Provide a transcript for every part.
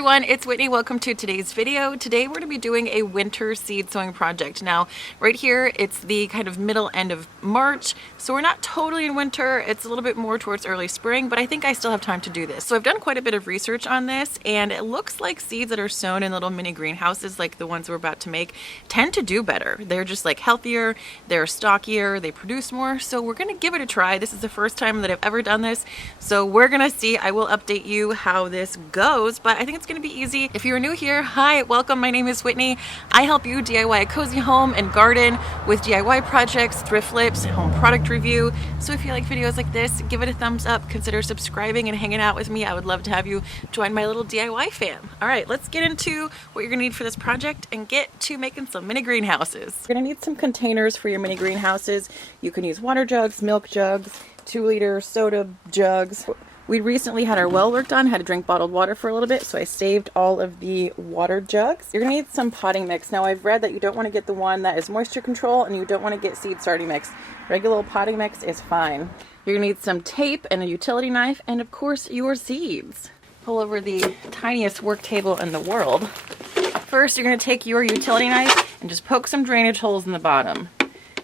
everyone, it's Whitney. Welcome to today's video. Today we're going to be doing a winter seed sowing project. Now, right here, it's the kind of middle end of March, so we're not totally in winter. It's a little bit more towards early spring, but I think I still have time to do this. So I've done quite a bit of research on this, and it looks like seeds that are sown in little mini greenhouses, like the ones we're about to make, tend to do better. They're just like healthier, they're stockier, they produce more. So we're going to give it a try. This is the first time that I've ever done this, so we're going to see. I will update you how this goes, but I think it's going to be easy. If you're new here, hi, welcome. My name is Whitney. I help you DIY a cozy home and garden with DIY projects, thrift flips, home product review. So if you like videos like this, give it a thumbs up, consider subscribing and hanging out with me. I would love to have you join my little DIY fam. All right, let's get into what you're gonna need for this project and get to making some mini greenhouses. You're gonna need some containers for your mini greenhouses. You can use water jugs, milk jugs, 2-liter soda jugs. We recently had our well work done, had to drink bottled water for a little bit, so I saved all of the water jugs. You're gonna need some potting mix. Now I've read that you don't want to get the one that is moisture control and you don't want to get seed starting mix. Regular potting mix is fine. You're gonna need some tape and a utility knife and of course your seeds. Pull over the tiniest work table in the world. First you're gonna take your utility knife and just poke some drainage holes in the bottom.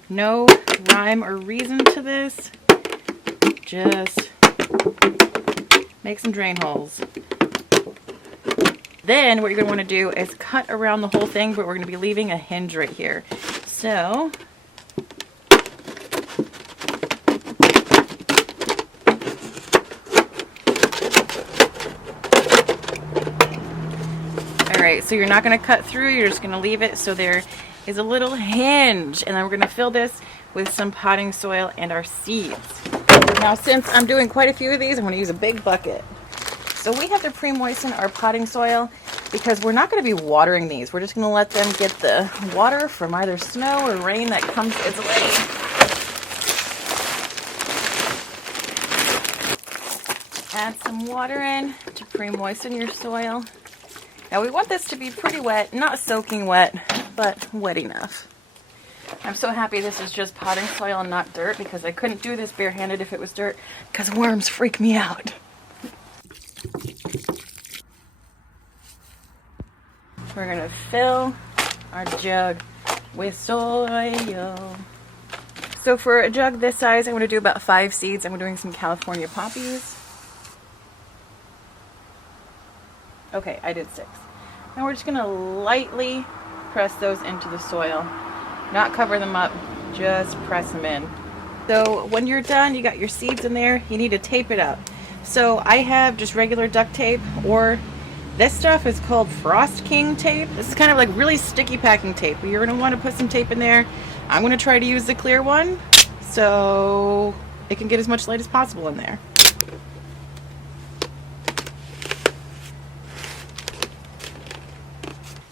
No rhyme or reason to this. Just make some drain holes. Then what you're going to want to do is cut around the whole thing, but we're going to be leaving a hinge right here. So alright, so you're not going to cut through, you're just going to leave it so there is a little hinge, and then we're going to fill this with some potting soil and our seeds. Now, since I'm doing quite a few of these, I'm going to use a big bucket. So we have to pre-moisten our potting soil because we're not going to be watering these. We're just going to let them get the water from either snow or rain that comes its way. Add some water in to pre-moisten your soil. Now we want this to be pretty wet, not soaking wet, but wet enough. I'm so happy this is just potting soil and not dirt, because I couldn't do this barehanded if it was dirt, because worms freak me out. We're going to fill our jug with soil. So for a jug this size, I'm going to do about 5 seeds. I'm doing some California poppies. Okay, I did 6. Now we're just going to lightly press those into the soil. Not cover them up, just press them in. So when you're done, you got your seeds in there, you need to tape it up. So I have just regular duct tape, or this stuff is called Frost King tape. This is kind of like really sticky packing tape. You're going to want to put some tape in there. I'm going to try to use the clear one so it can get as much light as possible in there.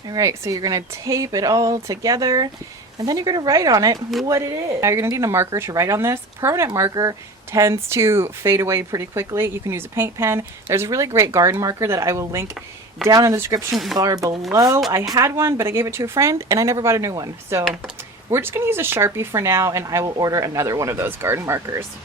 Alright, so you're going to tape it all together. And then you're going to write on it what it is. Now you're going to need a marker to write on this. Permanent marker tends to fade away pretty quickly. You can use a paint pen. There's a really great garden marker that I will link down in the description bar below. I had one, but I gave it to a friend and I never bought a new one. So we're just going to use a Sharpie for now, and I will order another one of those garden markers.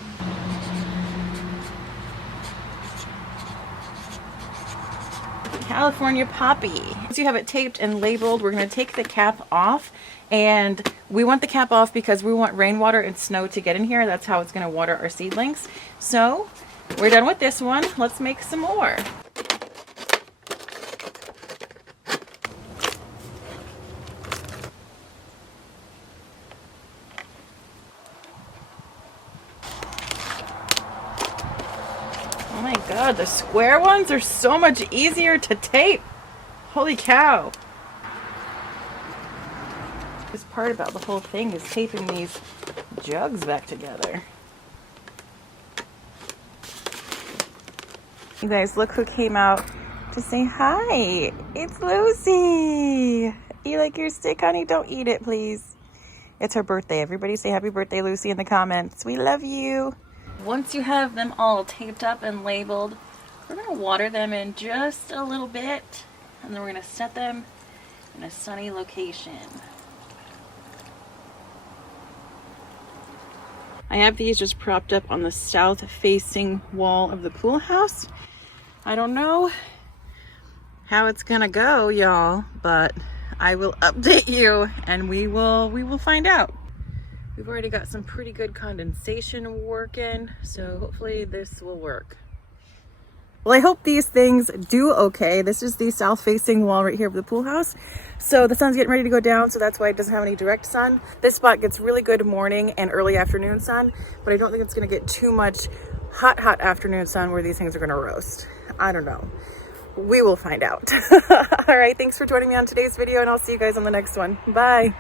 California poppy. Once you have it taped and labeled, we're going to take the cap off, and we want the cap off because we want rainwater and snow to get in here. That's how it's going to water our seedlings. So we're done with this one. Let's make some more. Oh my god, the square ones are so much easier to tape. Holy cow. This part about the whole thing is taping these jugs back together. You guys, look who came out to say hi. It's Lucy. You like your stick, honey? Don't eat it, please. It's her birthday. Everybody say happy birthday, Lucy, in the comments. We love you. Once you have them all taped up and labeled, we're going to water them in just a little bit, and then we're going to set them in a sunny location. I have these just propped up on the south facing wall of the pool house. I don't know how it's gonna go, y'all, but I will update you and we will find out. We've already got some pretty good condensation working, so hopefully this will work. Well, I hope these things do okay. This is the south facing wall right here of the pool house. So the sun's getting ready to go down, so that's why it doesn't have any direct sun. This spot gets really good morning and early afternoon sun, but I don't think it's gonna get too much hot afternoon sun where these things are gonna roast. I don't know. We will find out. All right, thanks for joining me on today's video, and I'll see you guys on the next one. Bye.